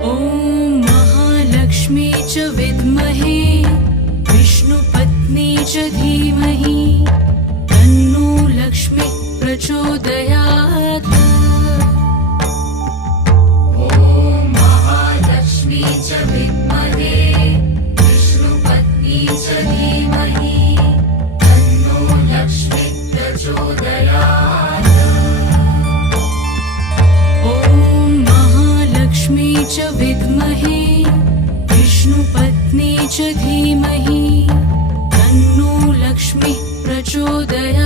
ॐ महालक्ष्मी च विद्महे विष्णुपत्नी च धीमहि तन्नो लक्ष्मी प्रचोदयात्। ॐ महालक्ष्मी च विद्महे विष्णुपत्नी च धीमहि तन्नो लक्ष्मी प्रचोदयात्। ॐ महालक्ष्मी च विद्महे विष्णुपत्नी च धीमहि तन्नो लक्ष्मी प्रचोदयात्।